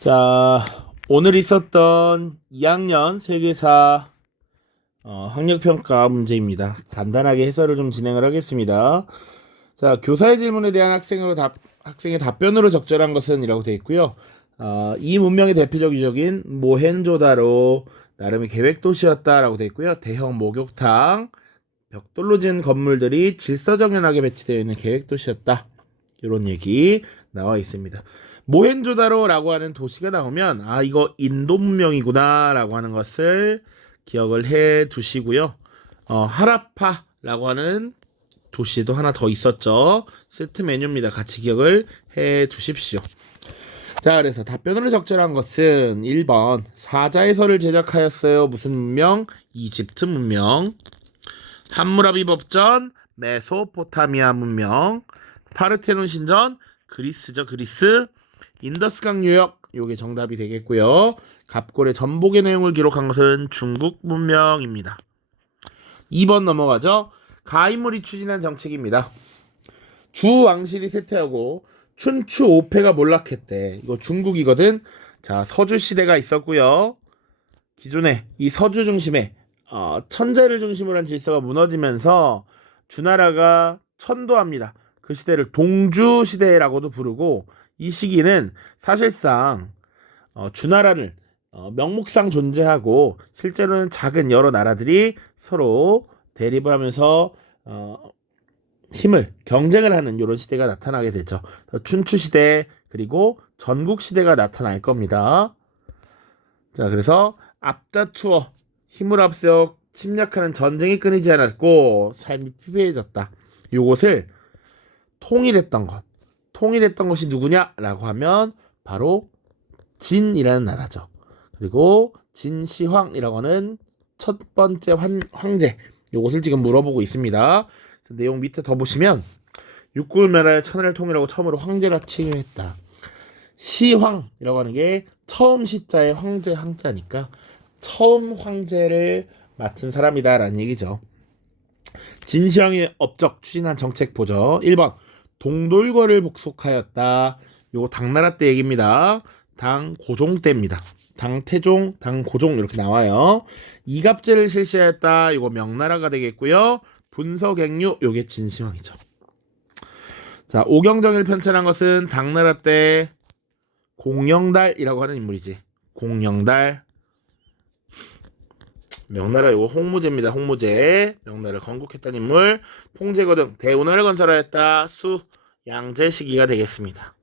자, 오늘 있었던 2학년 세계사 학력평가 문제입니다. 간단하게 해설을 좀 진행을 하겠습니다. 자, 교사의 질문에 대한 학생의 답변으로 적절한 것은 이라고 되어 있고요. 이 문명의 대표적 유적인 모헨조다로 나름의 계획도시였다라고 되어 있고요. 대형 목욕탕, 벽돌로 지은 건물들이 질서정연하게 배치되어 있는 계획도시였다. 이런 얘기 나와 있습니다. 모헨조다로라고 하는 도시가 나오면 이거 인도 문명이구나 라고 하는 것을 기억을 해 두시고요. 하라파라고 하는 도시도 하나 더 있었죠. 세트 메뉴입니다. 같이 기억을 해 두십시오. 자, 그래서 답변으로 적절한 것은 1번 사자의 설을 제작하였어요. 무슨 문명? 이집트 문명. 함무라비 법전, 메소포타미아 문명. 파르테논 신전, 그리스죠. 그리스. 인더스강 유역, 요게 정답이 되겠고요. 갑골의 전복의 내용을 기록한 것은 중국 문명입니다. 2번 넘어가죠. 가인물이 추진한 정책입니다. 주 왕실이 쇠퇴하고 춘추 5패가 몰락했대. 이거 중국이거든. 자, 서주 시대가 있었고요. 기존에 이 서주 중심에 천자를 중심으로 한 질서가 무너지면서 주나라가 천도합니다. 그 시대를 동주 시대라고도 부르고, 이 시기는 사실상 주나라를 명목상 존재하고 실제로는 작은 여러 나라들이 서로 대립을 하면서 힘을 경쟁을 하는 이런 시대가 나타나게 되죠. 춘추 시대 그리고 전국 시대가 나타날 겁니다. 자, 그래서 앞다투어 힘을 앞세워 침략하는 전쟁이 끊이지 않았고 삶이 피폐해졌다. 요것을 통일했던 것이 누구냐라고 하면 바로 진이라는 나라죠. 그리고 진시황이라고 하는 첫 번째 황제, 요것을 지금 물어보고 있습니다. 내용 밑에 더 보시면 육국을멸하여 천하를 통일하고 처음으로 황제라 칭유했다. 시황이라고 하는 게 처음 시자에 황제 황자니까 처음 황제를 맡은 사람이다라는 얘기죠. 진시황의 업적 추진한 정책 보죠. 1번 동돌궐을 복속하였다. 요거 당나라 때 얘기입니다. 당 고종 때입니다. 당 태종, 당 고종 이렇게 나와요. 이갑제를 실시하였다. 요거 명나라가 되겠고요. 분서갱류, 요게 진시황이죠. 자, 오경정일 편찬한 것은 당나라 때 공영달이라고 하는 인물이지. 공영달. 명나라 요거 홍무제입니다. 홍무제. 명나라를 건국했다는 인물. 통제거 등 대운하를 건설하였다. 수 양제 시기가 되겠습니다.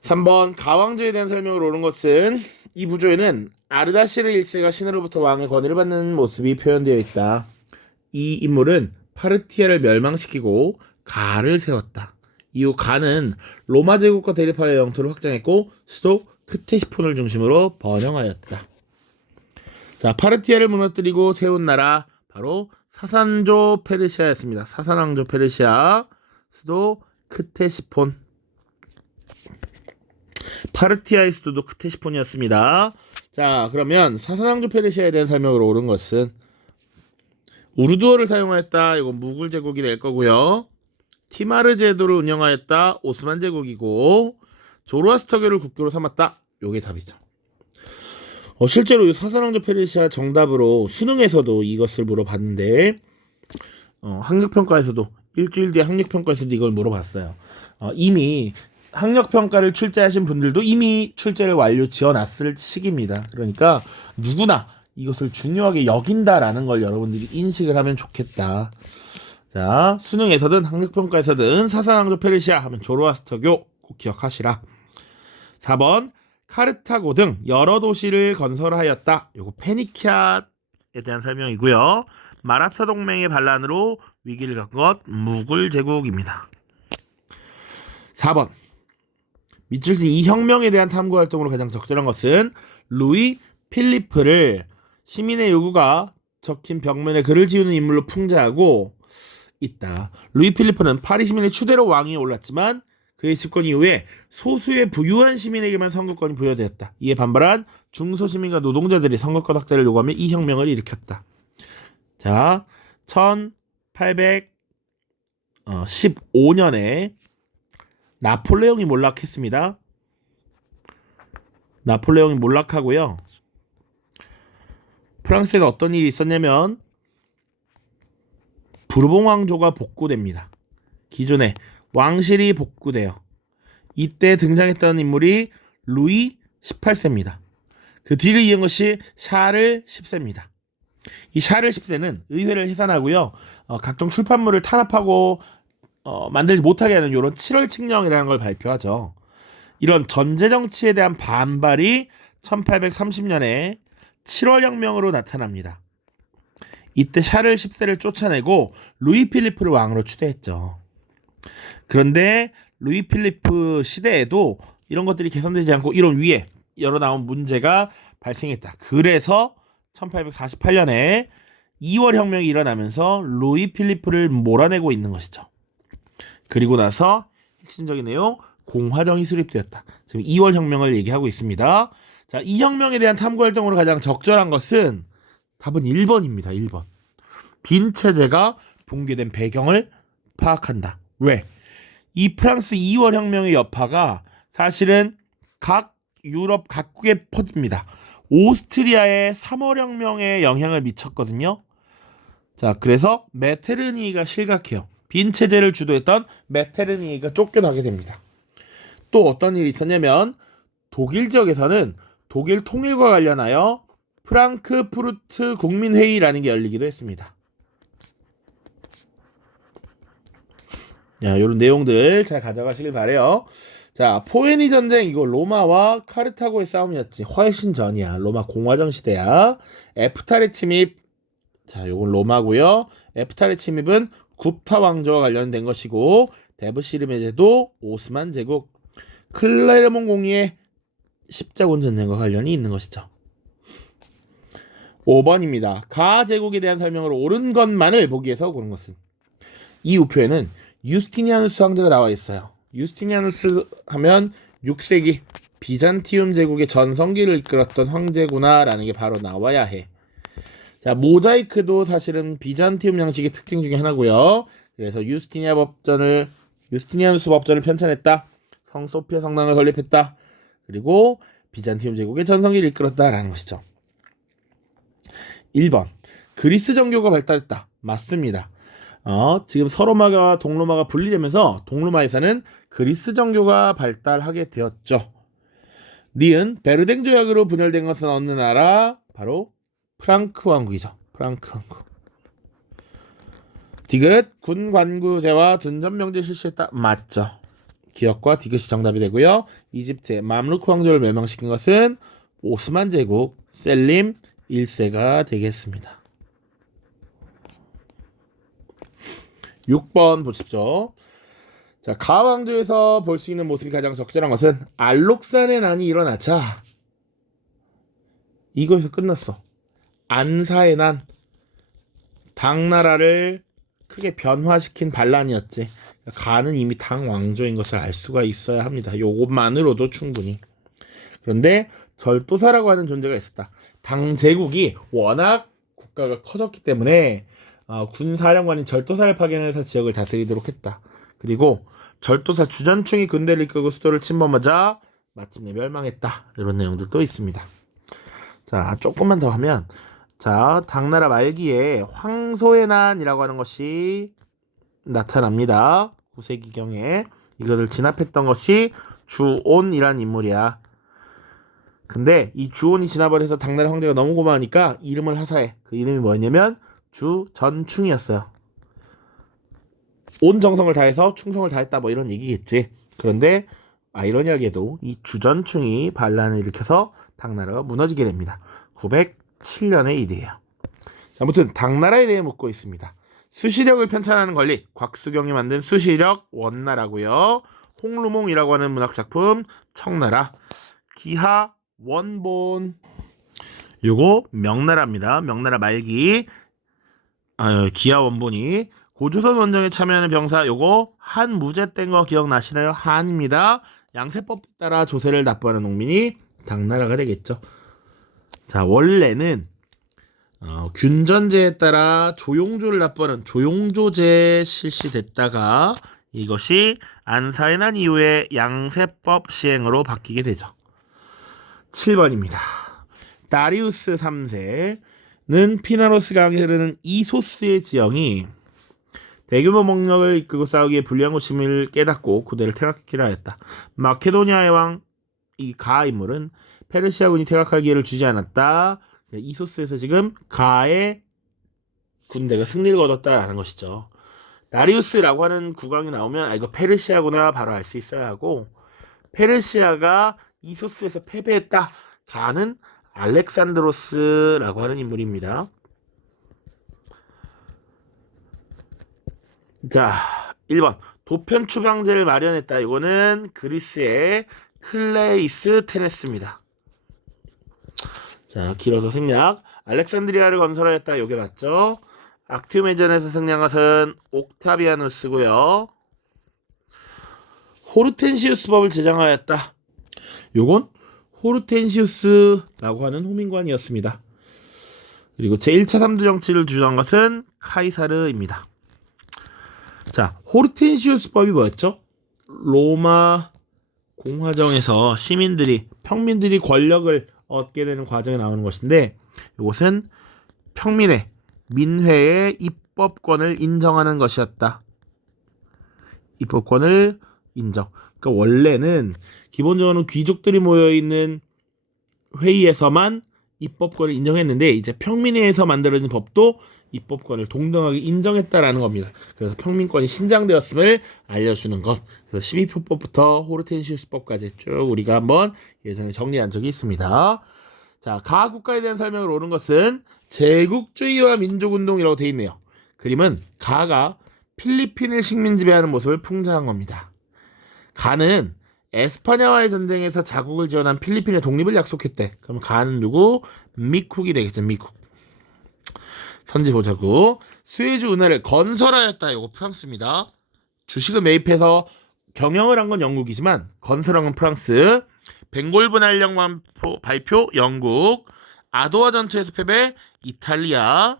3번 가왕조에 대한 설명을 옳은 것은 이 부조에는 아르다시르 1세가 신으로부터 왕의 권위를 받는 모습이 표현되어 있다. 이 인물은 파르티아를 멸망시키고 가를 세웠다. 이후 가는 로마 제국과 대립하여 영토를 확장했고 수도 크테시폰을 중심으로 번영하였다. 자, 파르티아를 무너뜨리고 세운 나라 바로 사산조 페르시아였습니다. 사산왕조 페르시아, 수도 크테시폰. 파르티아의 수도도 크테시폰이었습니다. 자, 그러면 사산왕조 페르시아에 대한 설명을 옳은 것은 우르두어를 사용하였다. 이건 무굴 제국이 될 거고요. 티마르 제도를 운영하였다. 오스만 제국이고, 조로아스터교를 국교로 삼았다. 요게 답이죠. 실제로 사산왕조 페르시아 정답으로 수능에서도 이것을 물어봤는데, 학력평가에서도 일주일 뒤에 학력평가에서도 이걸 물어봤어요. 이미 학력평가를 출제하신 분들도 이미 출제를 완료 지어놨을 시기입니다. 그러니까 누구나 이것을 중요하게 여긴다라는 걸 여러분들이 인식을 하면 좋겠다. 자, 수능에서든 학력평가에서든 사산왕조 페르시아 하면 조로아스터교 꼭 기억하시라. 4번 카르타고 등 여러 도시를 건설하였다. 요거 페니키아에 대한 설명이고요. 마라타 동맹의 반란으로 위기를 겪은 것 무굴 제국입니다. 4번 밑줄 이 혁명에 대한 탐구 활동으로 가장 적절한 것은 루이 필리프를 시민의 요구가 적힌 벽면에 글을 지우는 인물로 풍자하고 있다. 루이 필리프는 파리 시민의 추대로 왕위에 올랐지만 그의 집권 이후에 소수의 부유한 시민에게만 선거권이 부여되었다. 이에 반발한 중소시민과 노동자들이 선거권 확대를 요구하며 이 혁명을 일으켰다. 자, 1815년에 나폴레옹이 몰락했습니다. 나폴레옹이 몰락하고요. 프랑스에는 어떤 일이 있었냐면 부르봉 왕조가 복구됩니다. 기존에 왕실이 복구돼요. 이때 등장했던 인물이 루이 18세입니다. 그 뒤를 이은 것이 샤를 10세입니다. 이 샤를 10세는 의회를 해산하고요. 각종 출판물을 탄압하고 만들지 못하게 하는 이런 7월 칙령이라는 걸 발표하죠. 이런 전제 정치에 대한 반발이 1830년에 7월 혁명으로 나타납니다. 이때 샤를 10세를 쫓아내고 루이 필리프를 왕으로 추대했죠. 그런데 루이 필리프 시대에도 이런 것들이 개선되지 않고 이런 위에 여러 나온 문제가 발생했다. 그래서 1848년에 2월 혁명이 일어나면서 루이 필리프를 몰아내고 있는 것이죠. 그리고 나서 핵심적인 내용, 공화정이 수립되었다. 지금 2월 혁명을 얘기하고 있습니다. 자, 이 혁명에 대한 탐구 활동으로 가장 적절한 것은 답은 1번입니다. 1번. 빈 체제가 붕괴된 배경을 파악한다. 왜? 이 프랑스 2월 혁명의 여파가 사실은 각 유럽 각국에 퍼집니다. 오스트리아의 3월 혁명에 영향을 미쳤거든요. 자, 그래서 메테르니히가 실각해요. 빈 체제를 주도했던 메테르니히가 쫓겨나게 됩니다. 또 어떤 일이 있었냐면 독일 지역에서는 독일 통일과 관련하여 프랑크푸르트 국민회의라는 게 열리기도 했습니다. 자, 이런 내용들 잘 가져가시길 바래요. 자, 포에니 전쟁, 이거 로마와 카르타고의 싸움이었지. 훨씬 전이야. 로마 공화정 시대야. 에프탈의 침입, 자, 요건 로마고요. 에프탈의 침입은 구타 왕조와 관련된 것이고, 데브시르메 제도, 오스만 제국, 클레르몬 공의의 십자군 전쟁과 관련이 있는 것이죠. 5번입니다. 가 제국에 대한 설명을 옳은 것만을 보기 위해서 고른 것은? 이 우표에는 유스티니아누스 황제가 나와 있어요. 유스티니아누스 하면 6세기 비잔티움 제국의 전성기를 이끌었던 황제구나 라는 게 바로 나와야 해. 자, 모자이크도 사실은 비잔티움 양식의 특징 중에 하나고요. 그래서 유스티니아누스 법전을 편찬했다. 성소피아 성당을 건립했다. 그리고 비잔티움 제국의 전성기를 이끌었다라는 것이죠. 1번. 그리스 정교가 발달했다. 맞습니다. 지금 서로마가 동로마가 분리되면서 동로마에서는 그리스 정교가 발달하게 되었죠. 니은 베르댕 조약으로 분열된 것은 어느 나라? 바로 프랑크 왕국이죠. 프랑크 왕국. 디귿 군 관구제와 둔전 명제 실시했다. 맞죠. 기억과 디귿이 정답이 되고요. 이집트의 맘루크 왕조를 멸망시킨 것은 오스만 제국 셀림 1세가 되겠습니다. 6번 보십시오. 자, 가 왕조에서 볼 수 있는 모습이 가장 적절한 것은 알록산의 난이 일어나자 이거에서 끝났어. 안사의 난, 당나라를 크게 변화시킨 반란이었지. 가는 이미 당 왕조인 것을 알 수가 있어야 합니다. 요것만으로도 충분히. 그런데 절도사라고 하는 존재가 있었다. 당 제국이 워낙 국가가 커졌기 때문에 군사령관이 절도사를 파견해서 지역을 다스리도록 했다. 그리고 절도사 주전충이 군대를 이끌고 수도를 침범하자 마침내 멸망했다. 이런 내용들도 있습니다. 자, 조금만 더 하면, 자, 당나라 말기에 황소의 난이라고 하는 것이 나타납니다. 9세기경에 이것을 진압했던 것이 주온이란 인물이야. 근데 이 주온이 진압을 해서 당나라 황제가 너무 고마우니까 이름을 하사해. 그 이름이 뭐였냐면 주전충이었어요. 온 정성을 다해서 충성을 다했다 뭐 이런 얘기겠지. 그런데 아이러니하게도 이 주전충이 반란을 일으켜서 당나라가 무너지게 됩니다. 907년의 일이에요. 아무튼 당나라에 대해 묻고 있습니다. 수시력을 편찬하는 권리, 곽수경이 만든 수시력 원나라고요. 홍루몽이라고 하는 문학작품 청나라, 기하 원본, 요거 명나라입니다. 명나라 말기, 기하 원본이 고조선 원정에 참여하는 병사, 요거 한무제 뗀 거 기억나시나요? 한입니다. 양세법에 따라 조세를 납부하는 농민이 당나라가 되겠죠. 자, 원래는 균전제에 따라 조용조를 납부하는 조용조제 실시됐다가 이것이 안사의 난 이후에 양세법 시행으로 바뀌게 되죠. 7번입니다. 다리우스 3세는 피나로스 강에 흐르는 이소스의 지형이 대규모 목력을 이끌고 싸우기에 불리한 곳임을 깨닫고 고대를 퇴각시키려 하였다. 마케도니아의 왕 이 가 인물은 페르시아군이 퇴각할 기회를 주지 않았다. 이소스에서 지금 가의 군대가 승리를 거뒀다라는 것이죠. 다리우스라고 하는 국왕이 나오면 이거 페르시아구나 바로 알 수 있어야 하고, 페르시아가 이소스에서 패배했다. 가는 알렉산드로스라고 하는 인물입니다. 자, 1번 도편 추방제를 마련했다. 이거는 그리스의 클레이스테네스입니다. 자, 길어서 생략. 알렉산드리아를 건설하였다. 요게 맞죠? 악티움해전에서 승리한 것은 옥타비아누스고요. 호르텐시우스법을 제정하였다. 요건 호르텐시우스라고 하는 호민관이었습니다. 그리고 제1차 3두 정치를 주장한 것은 카이사르입니다. 자, 호르텐시우스법이 뭐였죠? 로마 공화정에서 평민들이 권력을 얻게 되는 과정에 나오는 것인데, 이것은 평민의 민회의 입법권을 인정하는 것이었다. 입법권을 인정. 그러니까 원래는 기본적으로는 귀족들이 모여있는 회의에서만 입법권을 인정했는데, 이제 평민회에서 만들어진 법도 입법권을 동등하게 인정했다라는 겁니다. 그래서 평민권이 신장되었음을 알려주는 것. 그래서 12표법부터 호르텐시우스법까지 쭉 우리가 한번 예전에 정리한 적이 있습니다. 자, 가 국가에 대한 설명을 오른 것은 제국주의와 민족운동이라고 되어 있네요. 그림은 가가 필리핀을 식민 지배하는 모습을 풍자한 겁니다. 가는 에스파냐와의 전쟁에서 자국을 지원한 필리핀의 독립을 약속했대. 그럼 가는 누구? 미쿡이 되겠죠. 미쿡. 선지 보자고. 수에즈 운하를 건설하였다. 이거 프랑스입니다. 주식을 매입해서 경영을 한 건 영국이지만 건설한 건 프랑스. 벵골 분할령 발표 영국. 아도와 전투에서 패배 이탈리아.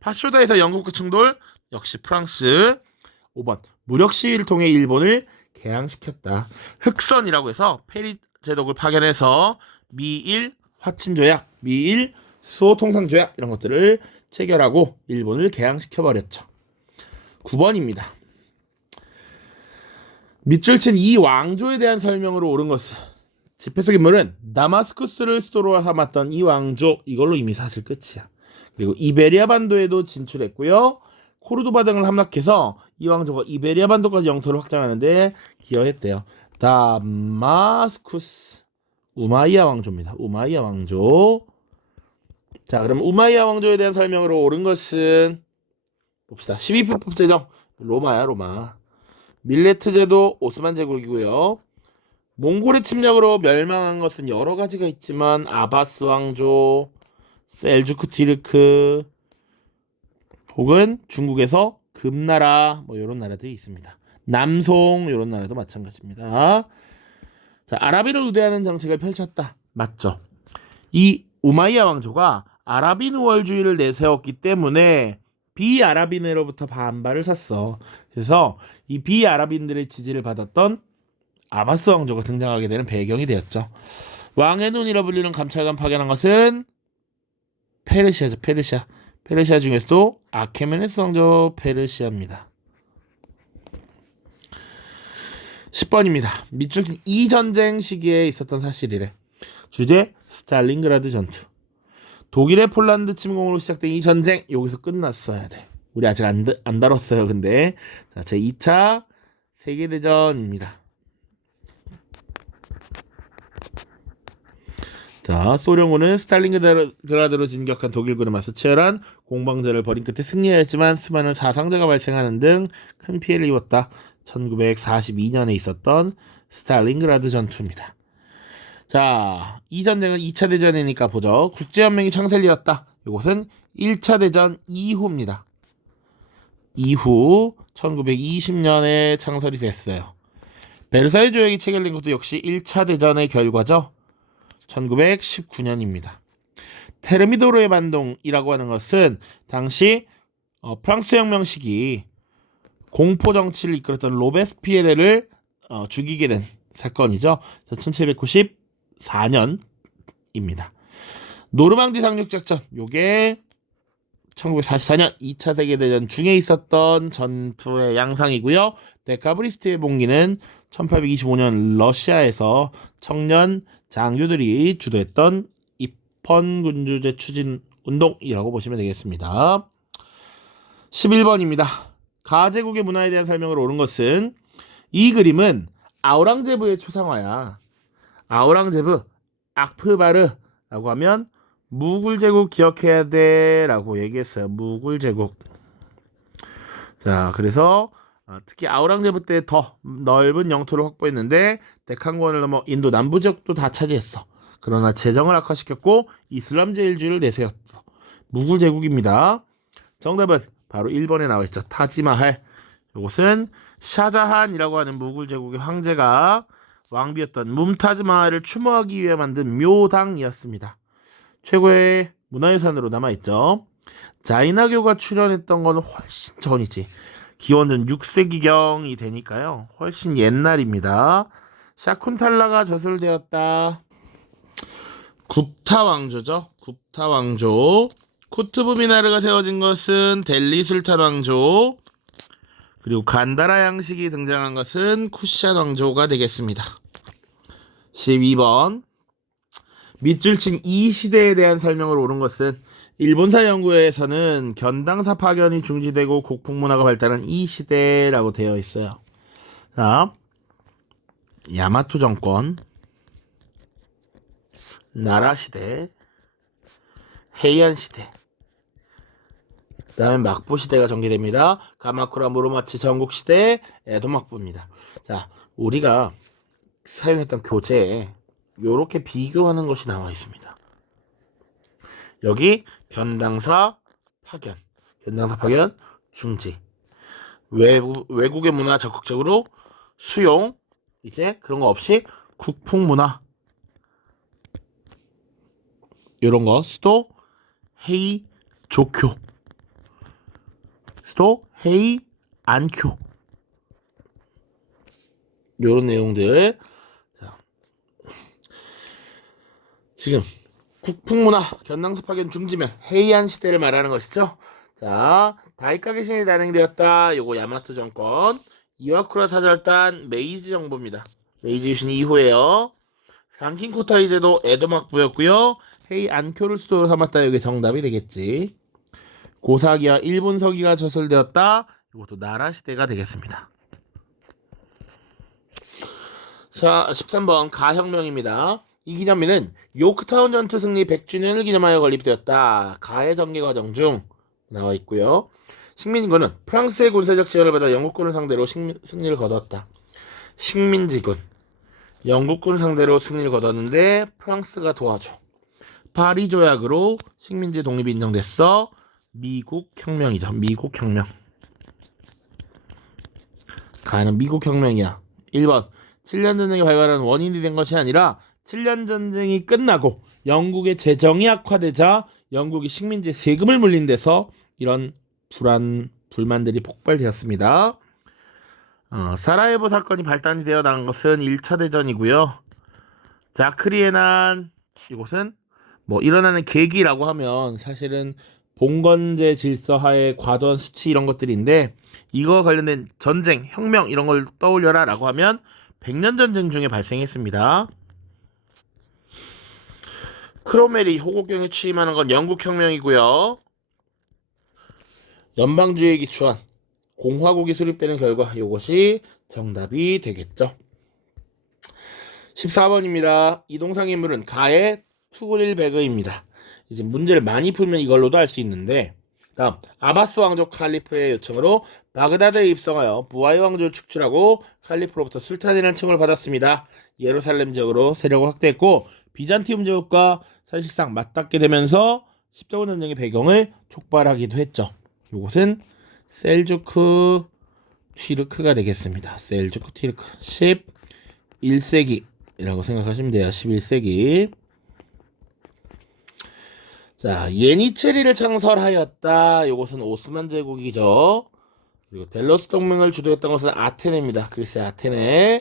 파쇼다에서 영국과 충돌 역시 프랑스. 5번 무력 시위를 통해 일본을 개항시켰다. 흑선이라고 해서 페리 제독을 파견해서 미일 화친조약, 미일 수호통상조약 이런 것들을 체결하고 일본을 개항시켜버렸죠. 9번입니다. 밑줄 친 이 왕조에 대한 설명으로 옳은 것은 지폐 속 인물은 다마스쿠스를 수도로 삼았던 이 왕조, 이걸로 이미 사실 끝이야. 그리고 이베리아 반도에도 진출했고요. 코르도바 등을 함락해서 이 왕조가 이베리아 반도까지 영토를 확장하는데 기여했대요. 다마스쿠스 우마이야 왕조입니다. 우마이야 왕조. 자, 그럼 우마이야 왕조에 대한 설명으로 옳은 것은 봅시다. 12표법 제정 로마야 로마. 밀레트 제도 오스만 제국이고요. 몽골의 침략으로 멸망한 것은 여러 가지가 있지만 아바스 왕조, 셀주크 티르크 혹은 중국에서 금나라 뭐 이런 나라들이 있습니다. 남송 이런 나라도 마찬가지입니다. 자, 아라비를 우대하는 정책을 펼쳤다. 맞죠? 이 우마이야 왕조가 아라비 누월주의를 내세웠기 때문에 비아라비인으로부터 반발을 샀어. 그래서 이 비아라비인들의 지지를 받았던 아바스 왕조가 등장하게 되는 배경이 되었죠. 왕의 눈이라 불리는 감찰관 파견한 것은 페르시아죠. 페르시아 중에서도 아케메네스 왕조 페르시아입니다. 10번입니다. 밑줄 이 전쟁 시기에 있었던 사실이래. 주제 스탈린그라드 전투. 독일의 폴란드 침공으로 시작된 이 전쟁 여기서 끝났어야 돼. 우리 아직 안 다뤘어요. 근데 자, 제 2차 세계대전입니다. 자, 소련군은 스탈린그라드로 진격한 독일군에 맞서 치열한 공방전을 벌인 끝에 승리하였지만 수많은 사상자가 발생하는 등 큰 피해를 입었다. 1942년에 있었던 스탈린그라드 전투입니다. 자, 이 전쟁은 2차 대전이니까 보죠. 국제연맹이 창설되었다. 이것은 1차 대전 이후입니다. 이후 1920년에 창설이 됐어요. 베르사유 조약이 체결된 것도 역시 1차 대전의 결과죠. 1919년입니다. 테르미도르의 반동이라고 하는 것은 당시 프랑스 혁명 시기 공포 정치를 이끌었던 로베스피에르를 죽이게 된 사건이죠. 1794년 작전입니다. 노르망디 상륙작전, 요게 1944년 2차 세계대전 중에 있었던 전투의 양상이고요. 데카브리스트의 봉기는 1825년 러시아에서 청년 장교들이 주도했던 입헌군주제 추진 운동이라고 보시면 되겠습니다. 11번입니다. 가제국의 문화에 대한 설명을 옳은 것은 이 그림은 아우랑제부의 추상화야. 아우랑제부, 아크바르라고 하면 무굴제국 기억해야 돼 라고 얘기했어요. 무굴제국. 자, 그래서 특히 아우랑제부 때 더 넓은 영토를 확보했는데 데칸권을 넘어 인도 남부 지역도 다 차지했어. 그러나 재정을 악화시켰고 이슬람제일주의를 내세웠어. 무굴제국입니다. 정답은 바로 1번에 나와 있죠. 타지마할. 이것은 샤자한이라고 하는 무굴제국의 황제가 왕비였던 뭄타즈마할을 추모하기 위해 만든 묘당이었습니다. 최고의 문화유산으로 남아있죠. 자이나교가 출현했던 건 훨씬 전이지. 기원전 6세기경이 되니까요. 훨씬 옛날입니다. 샤쿤탈라가 저술되었다. 굽타 왕조죠. 굽타 왕조. 쿠투브 미나르가 세워진 것은 델리 술탄 왕조. 그리고 간다라 양식이 등장한 것은 쿠샨 왕조가 되겠습니다. 12번. 밑줄 친 이 시대에 대한 설명을 옳은 것은 일본사 연구에서는 견당사 파견이 중지되고 곡풍문화가 발달한 이 시대라고 되어 있어요. 자, 야마토 정권, 나라 시대, 헤이안 시대, 그 다음에 막부 시대가 전개됩니다. 가마쿠라 무로마치 전국 시대, 에도 막부입니다. 자, 우리가 사용했던 교재에 요렇게 비교하는 것이 나와 있습니다. 여기 견당사 파견, 중지, 외국의 문화 적극적으로 수용, 이제 그런 거 없이 국풍 문화, 이런 거 수도 헤이 조쿄, 수도 헤이 안쿄, 요런 내용들. 자, 지금 국풍문화, 견당사 파견 중지면 헤이안 시대를 말하는 것이죠. 자, 다이카게 신이 단행되었다. 요거 야마토 정권. 이와쿠라 사절단 메이지 정부입니다. 메이지 유신 이후에요. 상킨코타이 제도 에도 막부였고요. 헤이 안쿄를 수도로 삼았다. 이게 정답이 되겠지. 고사기와 일본 서기가 저술되었다. 이것도 나라 시대가 되겠습니다. 자, 13번 가혁명입니다. 이 기념일은 요크타운 전투 승리 100주년을 기념하여 건립되었다. 가해 전개 과정 중 나와 있고요. 식민지군은 프랑스의 군사적 지원을 받아 영국군을 상대로 승리를 거뒀다. 식민지군, 영국군 상대로 승리를 거뒀는데 프랑스가 도와줘. 파리 조약으로 식민지 독립이 인정됐어. 미국 혁명이죠. 미국 혁명. 가는 미국 혁명이야. 1번 7년 전쟁이 발발한 원인이 된 것이 아니라 7년 전쟁이 끝나고 영국의 재정이 악화되자 영국이 식민지 세금을 물린 데서 이런 불만들이 폭발되었습니다. 사라예보 사건이 발단이 되어 난 것은 1차 대전이고요. 자크리의 난, 이곳은 뭐 일어나는 계기라고 하면 사실은 봉건제 질서하에 과도한 수치 이런 것들인데, 이거 관련된 전쟁, 혁명 이런 걸 떠올려라 라고 하면 100년 전쟁 중에 발생했습니다. 크로멜이 호국경에 취임하는 건 영국 혁명이고요. 연방주의에 기초한 공화국이 수립되는 결과, 이것이 정답이 되겠죠. 14번입니다. 이 동상 인물은 가에 투그릴 베그입니다. 이제 문제를 많이 풀면 이걸로도 알 수 있는데, 다음 아바스 왕족 칼리프의 요청으로 바그다드에 입성하여 부하이 왕조를 축출하고 칼리프로부터 술탄이라는 칭호를 받았습니다. 예루살렘 지역으로 세력을 확대했고 비잔티움 제국과 사실상 맞닿게 되면서 십자군 전쟁의 배경을 촉발하기도 했죠. 이것은 셀주크 튀르크가 되겠습니다. 셀주크 튀르크 11세기라고 생각하시면 돼요. 11세기. 자, 예니체리를 창설하였다. 이것은 오스만 제국이죠. 그리고 델로스 동맹을 주도했던 것은 아테네입니다. 그리스의 아테네.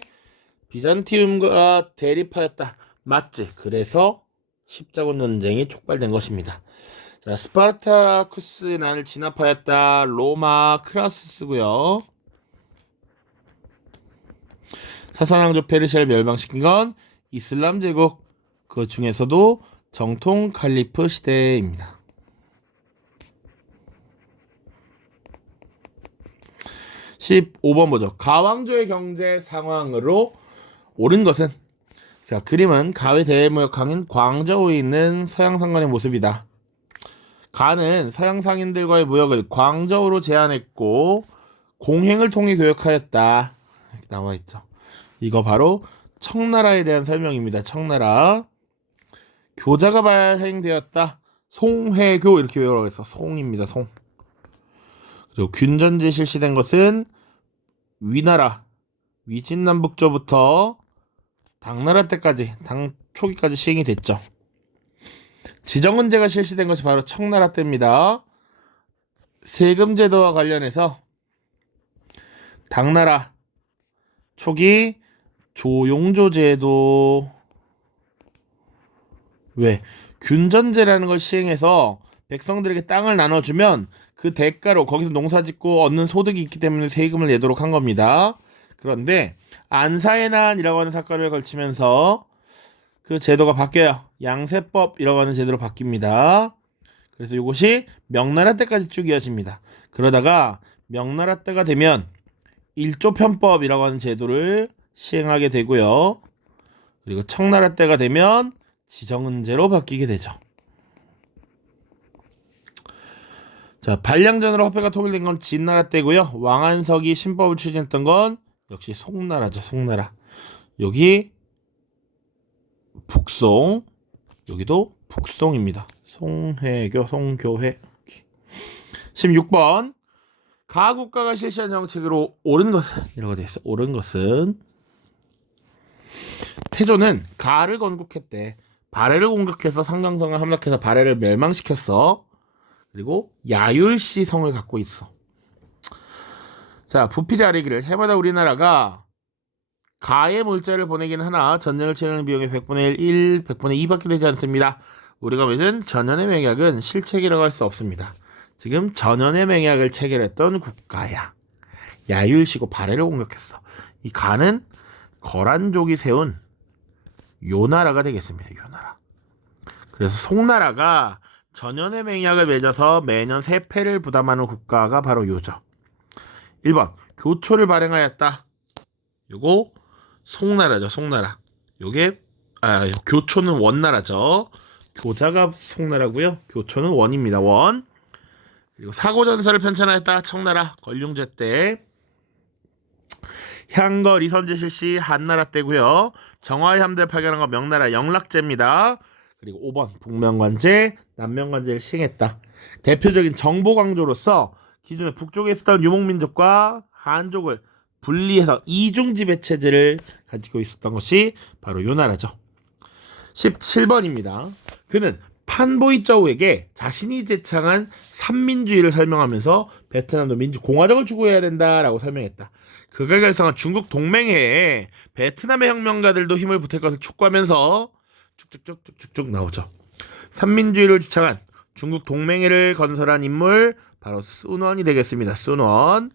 비잔티움과 대립하였다. 맞지? 그래서 십자군 전쟁이 촉발된 것입니다. 자, 스파르타쿠스의 난을 진압하였다. 로마 크라수스고요. 사사왕조 페르시아를 멸망시킨 건 이슬람 제국, 그 중에서도 정통 칼리프 시대입니다. 15번 보죠. 가왕조의 경제 상황으로 옳은 것은, 자, 그림은 가의 대무역항인 광저우에 있는 서양 상관의 모습이다. 가는 서양 상인들과의 무역을 광저우로 제한했고 공행을 통해 교역하였다. 이렇게 나와 있죠. 이거 바로 청나라에 대한 설명입니다. 청나라. 교자가 발행되었다. 송회교 이렇게 외우라고 했어. 송입니다. 송. 그리고 균전제 실시된 것은 위나라, 위진남북조부터 당나라 때까지, 당 초기까지 시행이 됐죠. 지정은제가 실시된 것이 바로 청나라 때입니다. 세금제도와 관련해서 당나라 초기 조용조제도, 왜? 균전제라는 걸 시행해서 백성들에게 땅을 나눠주면 그 대가로 거기서 농사짓고 얻는 소득이 있기 때문에 세금을 내도록 한 겁니다. 그런데 안사의 난이라고 하는 사건을 걸치면서 그 제도가 바뀌어요. 양세법이라고 하는 제도로 바뀝니다. 그래서 이것이 명나라 때까지 쭉 이어집니다. 그러다가 명나라 때가 되면 일조편법이라고 하는 제도를 시행하게 되고요. 그리고 청나라 때가 되면 지정은제로 바뀌게 되죠. 자, 반량전으로 화폐가 통일된 건 진나라 때고요. 왕안석이 신법을 추진했던 건 역시 송나라죠. 송나라. 여기 북송, 여기도 북송입니다. 송해교, 송교회. 16번. 가국가가 실시한 정책으로 옳은 것은, 이라고 되어 있어. 옳은 것은, 태조는 가를 건국했대. 발해를 공격해서 상강성을 함락해서 발해를 멸망시켰어. 그리고 야율시 성을 갖고 있어. 자, 부필이 아래기를 해마다 우리나라가 가의 물자를 보내긴 하나 전쟁을 치르는 비용의 100분의 1, 100분의 2밖에 되지 않습니다. 우리가 맺은 전연의 맹약은 실책이라고 할 수 없습니다. 지금 전연의 맹약을 체결했던 국가야. 야율시고 발해를 공격했어. 이 가는 거란족이 세운 요나라가 되겠습니다. 요나라. 그래서 송나라가 전연의 맹약을 맺어서 매년 세패를 부담하는 국가가 바로 요죠. 1번 교초를 발행하였다. 요거 송나라죠. 송나라. 요게 교초는 원나라죠. 교자가 송나라고요. 교초는 원입니다. 원. 그리고 사고전서를 편찬하였다. 청나라 권륭제 때. 향거 리선제 실시 한나라 때고요. 정화의 함대를 파견한 건 명나라 영락제입니다. 그리고 5번 북명관제, 남명관제를 시행했다. 대표적인 정보강조로서 기존에 북쪽에 있었던 유목민족과 한족을 분리해서 이중지배 체제를 가지고 있었던 것이 바로 요 나라죠. 17번입니다. 그는 판보이쩌우에게 자신이 제창한 삼민주의를 설명하면서 베트남도 민주공화정을 추구해야 된다라고 설명했다. 그가 결성한 중국 동맹회에 베트남의 혁명가들도 힘을 보탤 것을 촉구하면서 쭉쭉쭉쭉쭉 나오죠. 삼민주의를 주창한 중국 동맹회를 건설한 인물 바로 순원이 되겠습니다. 순원.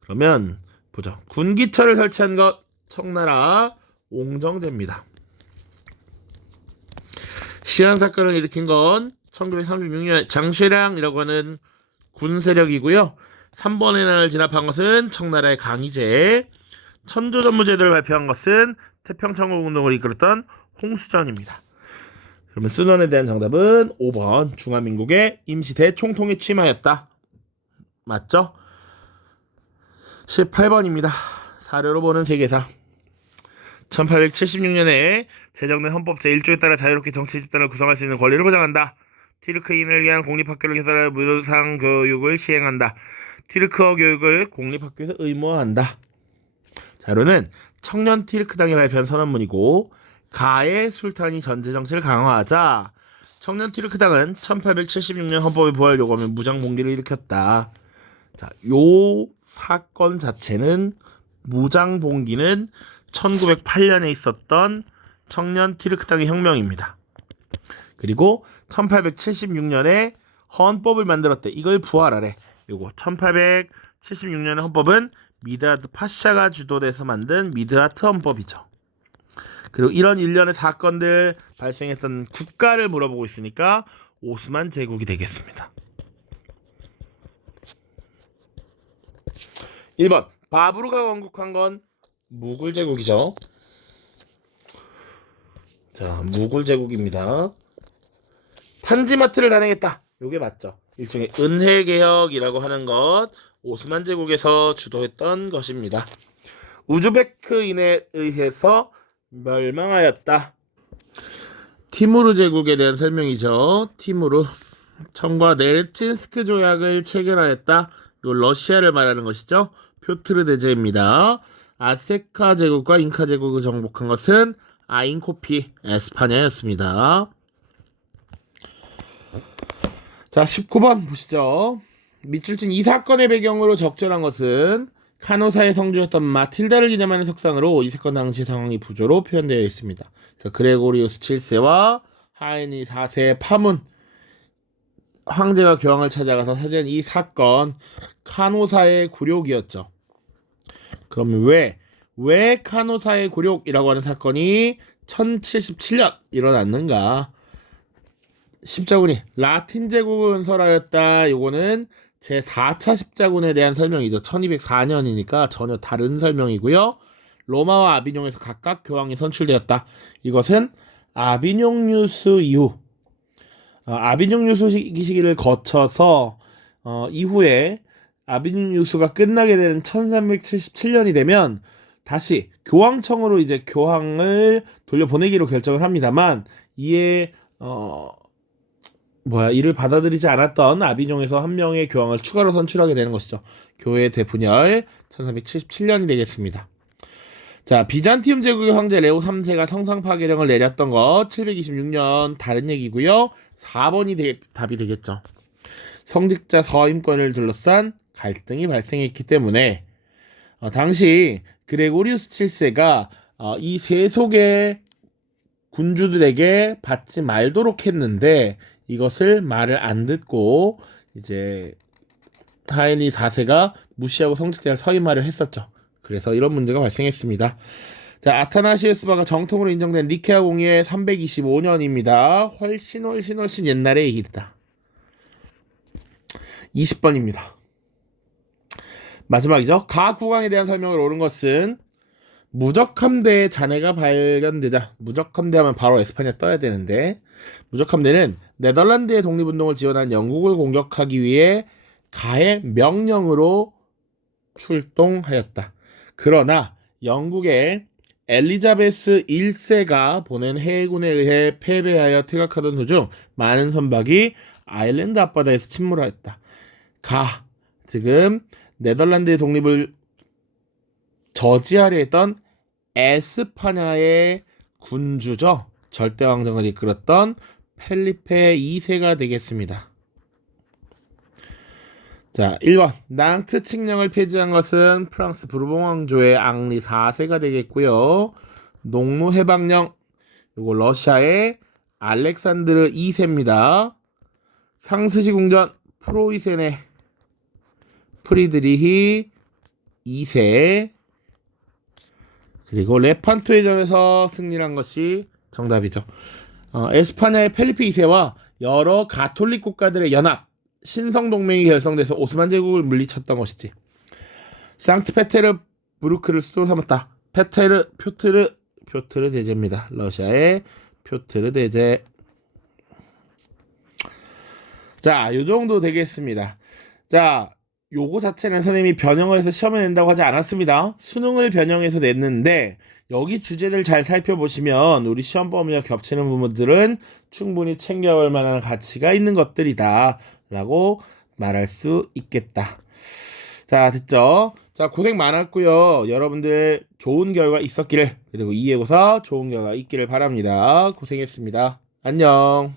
그러면 보죠. 군기처를 설치한 것 청나라 옹정제입니다. 시안 사건을 일으킨 건 1936년 장쉐량이라고 하는 군 세력이고요. 3번의 난을 진압한 것은 청나라의 강희제, 천조전무제도를 발표한 것은 태평천국운동을 이끌었던 홍수전입니다. 그러면 순원에 대한 정답은 5번 중화민국의 임시 대총통에 취임하였다. 맞죠? 18번입니다. 사료로 보는 세계사. 1876년에 제정된 헌법 제1조에 따라 자유롭게 정치 집단을 구성할 수 있는 권리를 보장한다. 티르크인을 위한 공립학교를 개설하여 무료상 교육을 시행한다. 티르크어 교육을 공립학교에서 의무화한다. 자료는 청년 티르크당이 발표한 선언문이고 가의 술탄이 전제 정치를 강화하자 청년 티르크당은 1876년 헌법의 부활을 요구하며 무장봉기를 일으켰다. 자, 요 사건 자체는 무장봉기는 1908년에 있었던 청년 티르크당의 혁명입니다. 그리고 1876년에 헌법을 만들었대. 이걸 부활하래. 요거 1876년의 헌법은 미드하트 파샤가 주도돼서 만든 미드하트 헌법이죠. 그리고 이런 일련의 사건들 발생했던 국가를 물어보고 있으니까 오스만 제국이 되겠습니다. 1번 바브르가 건국한 건 무굴 제국이죠. 자, 무굴 제국입니다. 탄지마트를 단행했다. 요게 맞죠. 일종의 은혜 개혁이라고 하는 것, 오스만 제국에서 주도했던 것입니다. 우즈베크인에 의해서 멸망하였다. 티무르 제국에 대한 설명이죠. 티무르 청과 네르친스크 조약을 체결하였다. 이거 러시아를 말하는 것이죠. 표트르 대제입니다. 아세카 제국과 잉카 제국을 정복한 것은 아인코피 에스파냐였습니다. 자, 19번 보시죠. 밑줄친 이 사건의 배경으로 적절한 것은 카노사의 성주였던 마틸다를 기념하는 석상으로 이 사건 당시 상황이 부조로 표현되어 있습니다. 그래서 그레고리우스 7세와 하이니 4세의 파문, 황제가 교황을 찾아가서 사전 이 사건 카노사의 굴욕이었죠. 그럼 왜 카노사의 굴욕이라고 하는 사건이 1077년 일어났는가? 십자군이 라틴 제국을 건설하였다. 요거는 제4차 십자군에 대한 설명이죠. 1204년이니까 전혀 다른 설명이고요. 로마와 아비뇽에서 각각 교황이 선출되었다. 이것은 아비뇽 유수 이후 아비뇽 유수 시기를 거쳐서 이후에 아비뇽 유수가 끝나게 되는 1377년이 되면 다시 교황청으로 이제 교황을 돌려보내기로 결정을 합니다만 이에 이를 받아들이지 않았던 아비뇽에서 한 명의 교황을 추가로 선출하게 되는 것이죠. 교회 대분열 1377년이 되겠습니다. 자, 비잔티움 제국의 황제 레오 3세가 성상 파괴령을 내렸던 것 726년 다른 얘기고요. 4번이 답이 되겠죠. 성직자 서임권을 둘러싼 갈등이 발생했기 때문에 당시 그레고리우스 7세가 이 세속의 군주들에게 받지 말도록 했는데 이것을 말을 안 듣고 이제 하이니 4세가 무시하고 성직자를 서임하려 했었죠. 그래서 이런 문제가 발생했습니다. 자, 아타나시우스바가 정통으로 인정된 니케아 공의회 325년입니다. 훨씬 옛날의 일이다. 20번입니다. 마지막이죠. 가 국왕에 대한 설명을 옳은 것은 무적함대의 잔해가 발견되자, 무적함대하면 바로 에스파냐 떠야 되는데, 무적함대는 네덜란드의 독립운동을 지원한 영국을 공격하기 위해 가의 명령으로 출동하였다. 그러나 영국의 엘리자베스 1세가 보낸 해군에 의해 패배하여 퇴각하던 도중 많은 선박이 아일랜드 앞바다에서 침몰하였다. 지금 네덜란드의 독립을 저지하려 했던 에스파냐의 군주죠. 절대왕정을 이끌었던 펠리페 2세가 되겠습니다. 자, 1번 낭트 칙령을 폐지한 것은 프랑스 부르봉 왕조의 앙리 4세가 되겠고요. 농노 해방령, 요거 러시아의 알렉산드르 2세입니다. 상스시 궁전 프로이센의 프리드리히 2세, 그리고 레판토 해전에서 승리한 것이 정답이죠. 에스파냐의 펠리페 2세와 여러 가톨릭 국가들의 연합 신성동맹이 결성돼서 오스만 제국을 물리쳤던 것이지. 상트페테르부르크를 수도로 삼았다. 표트르 대제입니다. 러시아의 표트르 대제. 자, 요 정도 되겠습니다. 자, 요거 자체는 선생님이 변형을 해서 시험에 낸다고 하지 않았습니다. 수능을 변형해서 냈는데 여기 주제들 잘 살펴보시면 우리 시험 범위와 겹치는 부분들은 충분히 챙겨볼 만한 가치가 있는 것들이다 라고 말할 수 있겠다. 자, 됐죠? 자, 고생 많았고요. 여러분들 좋은 결과 있었기를, 그리고 2회고사 좋은 결과 있기를 바랍니다. 고생했습니다. 안녕.